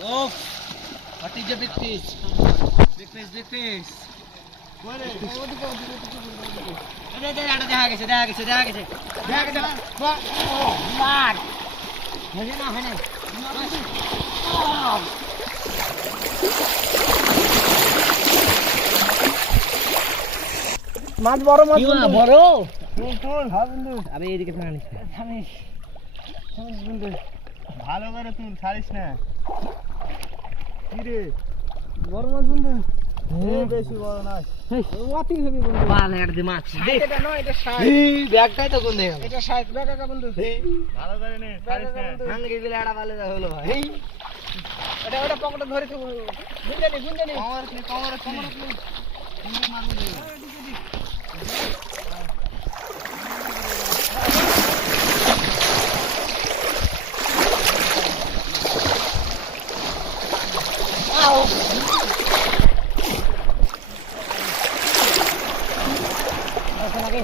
Off. What is the big fish? Big fish, big fish. দেখা গেছে মাছ বড় মাছ বড় তুল হ্যাঁ বন্ধু আরে এদিকে থামিস বন্ধু ভালো করে তুল ছাড়িস না কি রে বড় মাছ বন্ধু বেশি বড় না ওয়াতি হবে বন্ধু বাল হেড দি মাছ এটা নয় এটা 60 এই ব্যাগটাই তো কোন দেখ এটা 60 টাকা কাকা বন্ধু ভালো করে নে ছাড়িস না আঙ্গে দিলে আড়া বালে হলো ভাই এটা পকেটে ধরে তো গুঞ্জানি কমর মারবো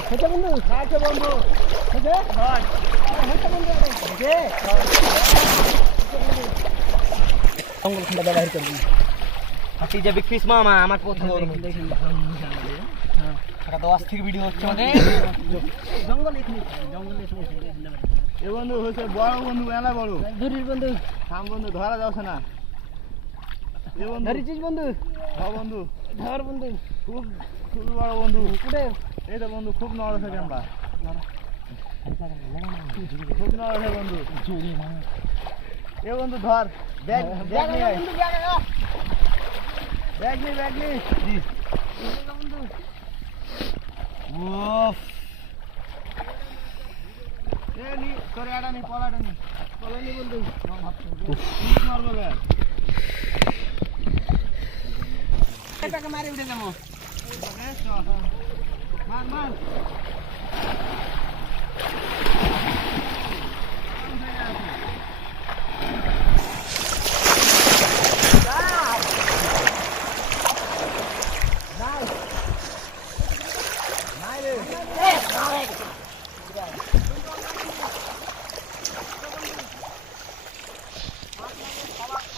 হচ্ছে বন্ধু খাইছে বন্ধু হচ্ছে হয় হচ্ছে বন্ধু হচ্ছে জঙ্গল খন্ডা ব্যবহার করবি হাতি যে বিগ ফিশ মামা আমার প্রথম এটা তো অস্থির ভিডিও হচ্ছে আমাদের জঙ্গল এ বন্ধু হচ্ছে বড় বন্ধু এলা বড় দূরের বন্ধু থাম বন্ধু ধরা যাচ্ছে না এ বন্ধু ধরেছিস বন্ধু হ্যাঁ বন্ধু ধর বন্ধু খুব খুব বড় বন্ধু কুড়ে এই তো বন্ধু খুব নড়ছে ক্যামেরা খুব নড়ছে বন্ধু এ বন্ধু ধর ব্যাগ নিয়ে আয় ব্যাগ নি বন্ধু ওফ এ নি তোর আড়া নি পলাটা নি বন্ধু মারবো ব্যাগ এটাকে মারি উঠে যাবো মার Nice.